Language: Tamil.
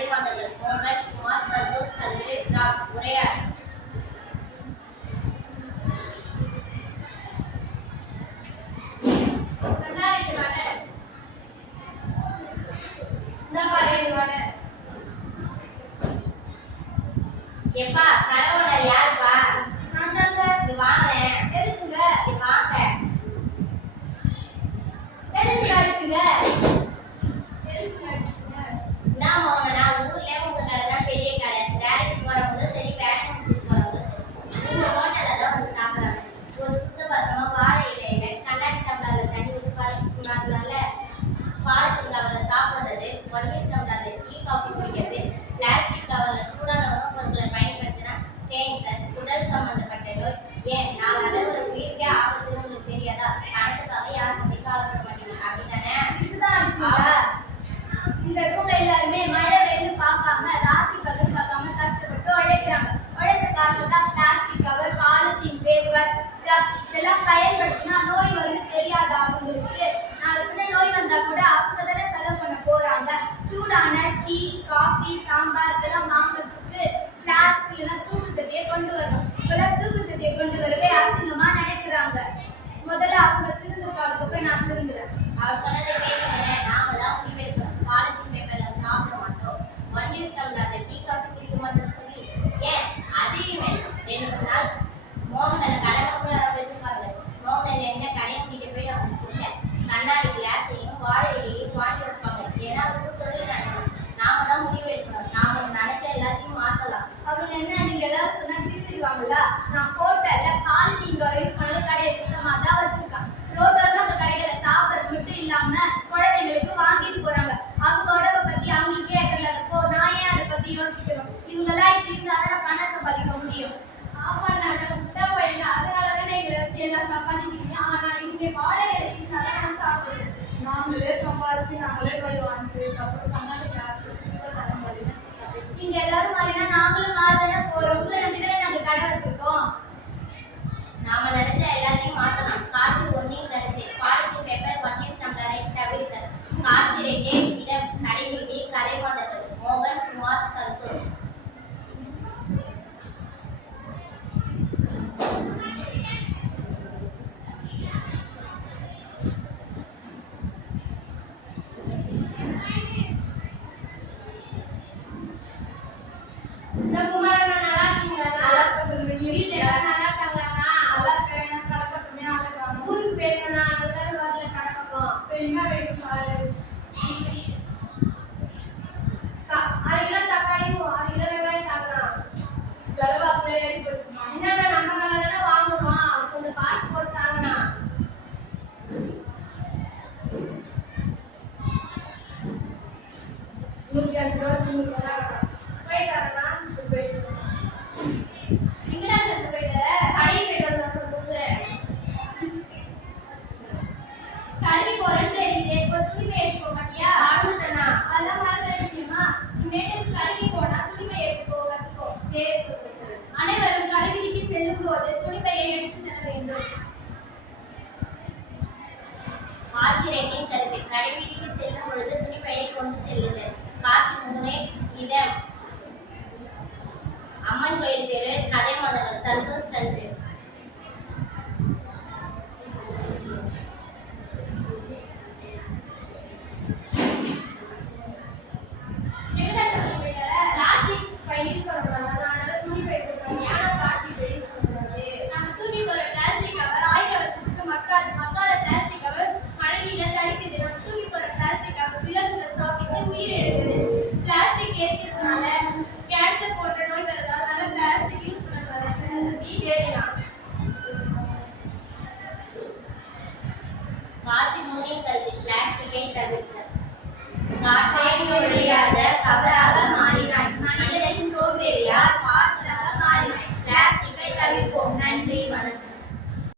கதை மாதர்கள் மோகன் குமார் சந்தோஷ் சந்திர ராம் உரையாடல். எப்பா கடவுளர் யாருப்பா? நான் தாங்க. நீ வாங்க. எதுக்குங்க? நீ வாங்க. எதுக்கு அடிச்சீங்க? என்ன மோகனா, ஊர்ல உங்க கடை தான் பெரிய கடை. வேலைக்கு போறவங்களும் சரி, வேலை முடிச்சுட்டு போறவங்களும் சரி, உங்க ஹோட்டல்ல தான் வந்து சாப்பிடுறாங்க. ஒரு சுத்த பசமா வாழை இலையில கண்ணாடி டம்ளர்ல தண்ணி வச்சு நல்ல பாலத்தின் கவர்ல சாப்பிடுறது, ஒன்வீஸ் டம்ளர்ல டீ காஃபி குடிக்கிறது, பிளாஸ்டிக் கவர்ல சூடான உணவுப் பொருட்களை பயன்படுத்தினா கேன்சர், உடல் சம்பந்தப்பட்ட நோய், ஏன் நாலு ஒரு உயிருக்கே ஆபத்துன்னு உங்களுக்கு தெரியாதா? பணத்துக்காக யாரும் வந்து கவலைப்பட மாட்டீங்க அப்படிதானே? இதுதான் அடிச்சீங்களா? இங்க இருக்கவங்க எல்லாருமே மழை வெயில் பார்க்காம ராத்திரி பகல் பார்க்காம கஷ்டப்பட்டு உழைக்கிறாங்க. உழைச்ச காசு தான் plastic cover, polythene paper, jug இதெல்லாம் பயன்படுத்தினா நோய் வரும்னு தெரியாது அவங்களுக்கு. நாளைக்கு நோய் வந்தா கூட அவங்க தானே செலவு பண்ண போறாங்க. சூடான டீ காஃபி சாம்பார் இதெல்லாம் வாங்குறதுக்கு பிளாஸ்டிக் இல்லைன்னா தூக்குச்சட்டியை கொண்டு வரணும். இப்பெல்லாம் தூக்குச்சட்டியை கொண்டு வரவே அசிங்கமா நினைக்கிறாங்க. முதல்ல அவங்க திருந்துட்டோம், அதுக்கப்புறம் நான் திருந்துறேன். அவர் சொன்னதை கேட்குங்க. நாம தான் முடிவெடுக்கணும். பாலித்தீன் பேப்பர்ல சாப்பிட மாட்டோம், ஒன்வீஸ் டம்ளர்ல டீ காஃபி குடிக்க மாட்டோம்னு சொல்லி ஏன் அதையுமே 2 நாள் மோகனோட கடை போய் யாராவது எடுத்துப்பாங்க. மோகன் என்ன கடையை கிட்ட போய் அவங்க இல்லை கண்ணாடி கிளாஸையும் வாழை இலையும் வாங்கி வைப்பாங்க. ஏன்னா அதுக்கு தொழில் நடக்கணும். நாம தான் முடிவு எடுக்கணும். நாம நினைச்ச எல்லாத்தையும் மாற்றலாம். அவங்க என்ன நீங்க எல்லாரும் சொன்னா திருத்திடுவாங்களா? நான் ஹோட்டல்ல பாலித்தீன் கவர் யூஸ் பண்ணது கடையை சுத்தமா தான் வச்சிருக்கேன். ரோட்ல தான் அந்த கடைகளை சாப்பிட்றது மட்டும் இல்லாம குழந்தைங்களுக்கு வாங்கிட்டு போறாங்க. அவங்க உடம்பை பத்தி அவங்களுக்கே இல்லாதப்போ நான் ஏன் அதை பத்தி யோசிக்கணும்? இவங்க எல்லாம் இப்படி இருந்தாதான் பணம் சம்பாதிக்க முடியும். ஆமா, நான் முட்டை போயில அதனாலதானே எங்களை வச்சு எல்லாம் சம்பாதிக்கிறீங்க. ஆனா இனிமே வாடகை எழுதினால நான் சாப்பிடுறேன். நாங்களே சம்பாதிச்சு நாங்களே போய் வாங்கிட்டு அப்புறம் கண்ணாடி கிளாஸ் சில்வர் தலைமுறை. நீங்க எல்லாரும் மாறினா நாங்களும் மாறதானே போறோம். உங்களை நம்பி தானே நாங்க கடை வச்சிருக்கோம். நாம நினைச்ச எல்லாத்தையும் மாற்றலாம். காட்சி ஒன்றையும் கருத்து பாலித்தீன் பேப்பர், ஒன்வீஸ் டம்ளரை தவிர்த்தல். காட்சி 2 இடம் கடைவீதி கதை மாதர்கள் மோகன் குமார் சந்தோஷ். ஊருக்கு போயிருக்கா? அதுதான் வரல கடை பக்கம். என்ன வேணும்? 1/2 கிலோ தக்காளியும் 1/2 கிலோ வெங்காயம் சாப்பிடலாம். விலைவாசி ஏறி போச்சுமா? என்னடா நம்ம கடையில தானே வாங்குறோம், கொஞ்சம் காசு போட்டு தாங்கண்ணா. போயிட்டாருண்ணா. எங்கடா சேர்த்து போயிட்டார? கடைக்கு போயிட்டு வந்தோம் சந்தோஷ். கடைக்கு போறேன்னு தெரியுது. இப்போ துணிமை எடுத்து போக மாட்டியா? மறந்துட்டேண்ணா. அதெல்லாம் மறக்கிற விஷயமா? இனிமேட்டு கடைக்கு போனா துணிமை எடுத்து போக கத்துக்கோ. அனைவரும் கடைவீதிக்கு செல்லும் போது துணிமையை எடுத்து செல்ல வேண்டும். காட்சி 2 கருத்து கடைவீதிக்கு செல்லும் பொழுது துணிப்பையை கொண்டு செல்லுதல். காட்சி 3 இடம் அம்மன் கோயில் தெரு கதை மாதர்கள் சந்தோஷ் சந்திர. எங்கடா சேர்த்து போயிட்டார? பிளாஸ்டிக் பை யூஸ் பண்ணக்கூடாது. அதனால துணி பை போட்டுருக்காங்க. ஏன்னா பிளாஸ்டிக் பை யூஸ் பண்ணக்கூடாது. நம்ம தூக்கி போற பிளாஸ்டிக் கவர் 1000 வருஷத்துக்கு மக்காத பிளாஸ்டிக் கவர் மழைநீரை தடுக்குது. நம்ம தூக்கி போற பிளாஸ்டிக் கவர் விலங்குகள் சாப்பிட்டு உயிர் எடுக்குது. பிளாஸ்டிக் எரிக்கிறதுனால கேன்சர் போன்ற நோய் வருது. அதனால பிளாஸ்டிக் யூஸ் பண்ணக்கூடாது. சரிண்ணா. காட்சி 3 கருத்து பிளாஸ்டிக்கை தவிர்த்தல். காற்றே நுழையாத கவராக மாறினாய், மனிதனின் சோம்பேறியால் பார்சலாக மாறினாய். பிளாஸ்டிக்கை தவிர்ப்போம். நன்றி, வணக்கம்.